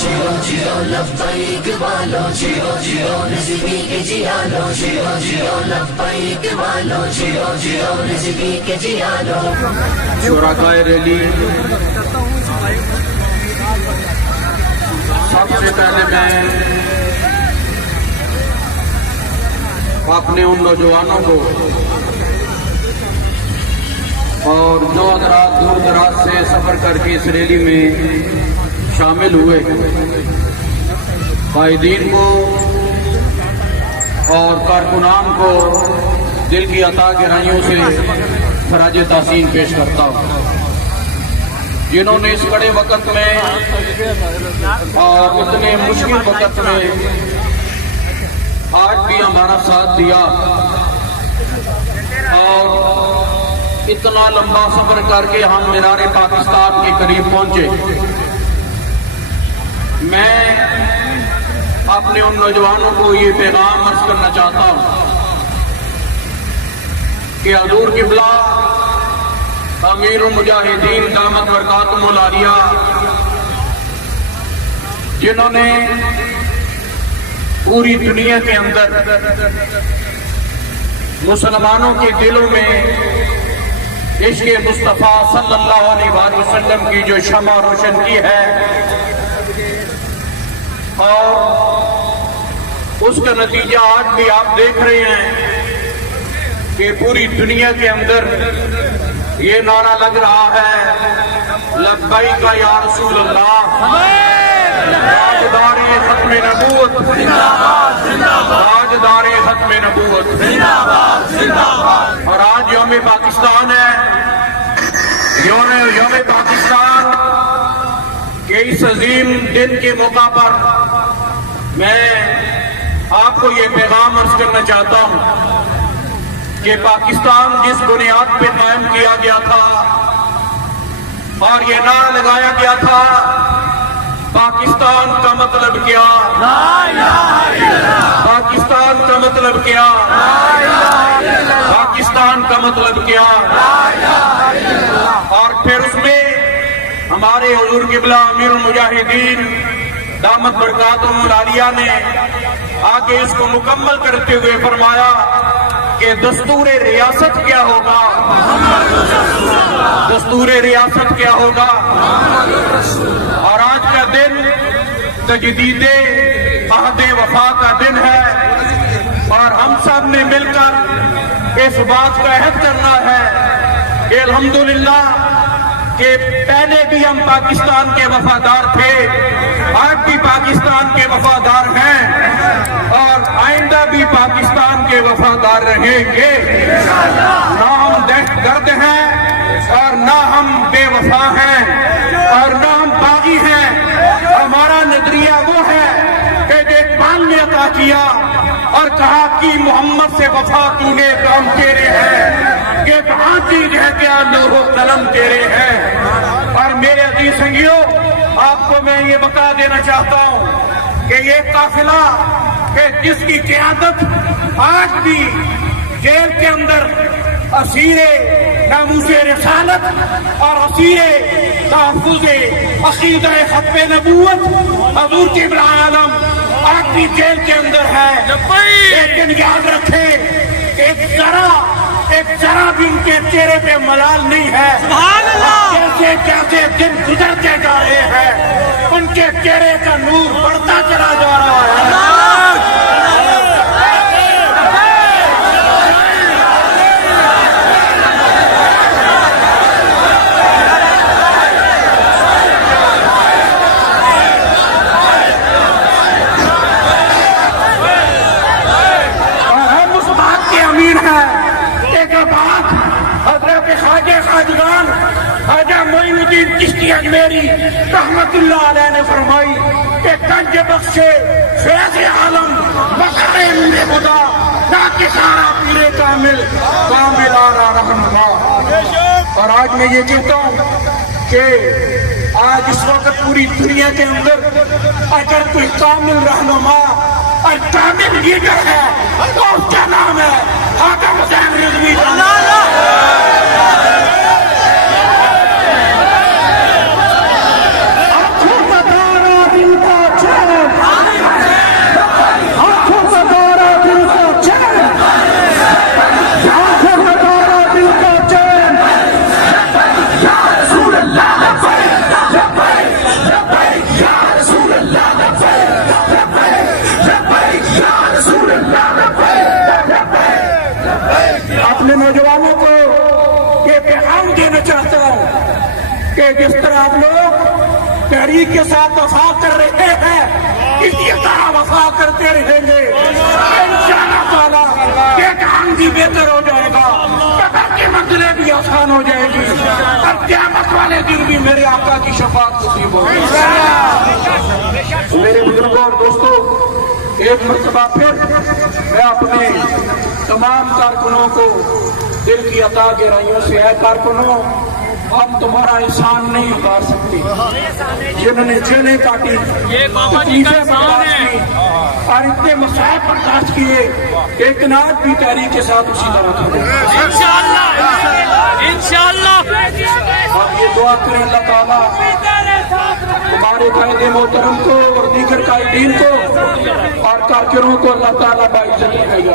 जियो जियो लब्बैक वालो, जियो जियो रिज़वी के जियालो, जियो जियो लब्बैक वालो, जियो जियो रिज़वी के जियालो। शुराकाए रैली, सबसे पहले मैं अपने उन नौजवानों को और जो हज़रात दूर दराज से सफ़र करके इस रैली में शामिल हुए, कायदीन को और कारकुनान को दिल की अता गहराइयों से खराज तहसीन पेश करता हूँ, जिन्होंने इस बड़े वक़्त में और इतने मुश्किल वक़्त में आज भी हमारा साथ दिया और इतना लंबा सफर करके हम मीनार पाकिस्तान के करीब पहुंचे। मैं अपने उन नौजवानों को ये पैगाम अर्ज करना चाहता हूं कि हुज़ूर क़िबला अमीरुल मुजाहिदीन दामत बरकातुहुल आलिया, जिन्होंने पूरी दुनिया के अंदर मुसलमानों के दिलों में इश्क़ मुस्तफ़ा सल्लल्लाहु अलैहि वसल्लम की जो शमा रोशन की है, और उसका नतीजा आज भी आप देख रहे हैं कि पूरी दुनिया के अंदर ये नारा लग रहा है, लब्बैक या रसूल अल्लाह, ताजदारे खत्म नबूवत, ताजदारे खत्म नबूवत। और आज यौम पाकिस्तान है। यौम पाकिस्तान के इस अजीम दिन के मौका पर मैं आपको ये पैगाम अर्ज करना चाहता हूँ कि पाकिस्तान जिस बुनियाद पे कायम किया गया था और ये नारा लगाया गया था, पाकिस्तान का मतलब क्या, पाकिस्तान का मतलब क्या, पाकिस्तान का मतलब क्या। और फिर उसमें हमारे हुज़ूर क़िबला अमीरुल मुजाहिदीन दामत बरकातुहुल आलिया ने आगे इसको मुकम्मल करते हुए फरमाया कि दस्तूरे रियासत क्या होगा, दस्तूरे रियासत क्या होगा। और आज का दिन तजदीदे अहदे वफा का दिन है और हम सब ने मिलकर इस बात का अहद करना है कि अल्हम्दुलिल्लाह कि पहले भी हम पाकिस्तान के वफादार थे, आज भी पाकिस्तान के वफादार हैं और आइंदा भी पाकिस्तान के वफादार रहेंगे। ना हम दहशतगर्द हैं और ना हम बेवफा हैं और ना हम बागी हैं। हमारा नजरिया वो है कि जो इक़बाल ने अता किया और कहा कि मोहम्मद से वफा तूने काम तेरे है, कि फांसी है क्या लोहो कलम तेरे हैं। और मेरे अजीज संगियों, आपको मैं ये बता देना चाहता हूँ कि ये काफिला कि जिसकी क़यादत आज भी जेल के अंदर असीरे नामूसे रिसालत और असीरे तहफ़्फ़ुज़े अक़ीदा खत्म नबूवत हुज़ूर क़िबला आलम आज भी जेल के अंदर है। लेकिन याद रखें एक जरा भी उनके चेहरे पे मलाल नहीं है। जैसे जैसे दिन गुजरते जा रहे हैं, उनके चेहरे का नूर बढ़ता चला जा रहा है। मेरी रहमतुल्लाह अलैह ने फरमाई कि गंज बख्शे फैज़ आलम बख़रे नूरे खुदा ना कि सारा पूरे कामिल आरा रहनुमा। और आज मैं ये कहता हूँ कि आज इस वक्त पूरी दुनिया के अंदर अगर कोई कामिल रहनुमा और कामिल लीडर है तो उसका नाम है हाकिम हुसैन रिज़वी। जिस तरह आप लोग तहरीक के साथ वफा कर रहे हैं, इसी तरह वफा करते रहेंगे। इंशाअल्लाह ताला ये काम भी बेहतर हो जाएगा, कब्र की मंजिलें भी आसान हो जाएगी और क़यामत वाले दिन भी मेरे आका की शफाअत नसीब होगी। मेरे बुजुर्गों और दोस्तों, एक मरतबा फिर मैं अपने तमाम कारकुनों को दिल की अता गहराइयों से, है कारकुनों, हम तुम्हारा एहसान नहीं उतार सकते। जिन्होंने जेलें काटी, तकलीफें बर्दाश्त की और इतने मसाइब बर्दाश्त किए, इत्मीनान भी तहरीक के साथ उसी तरह करें इंशाअल्लाह। और ये दुआ करें अल्लाह ताला हमारे कायदे मोहतरम को और दीगर कायदीन को और कारकुनों को अल्लाह ताला बाइज्जत रखेगा।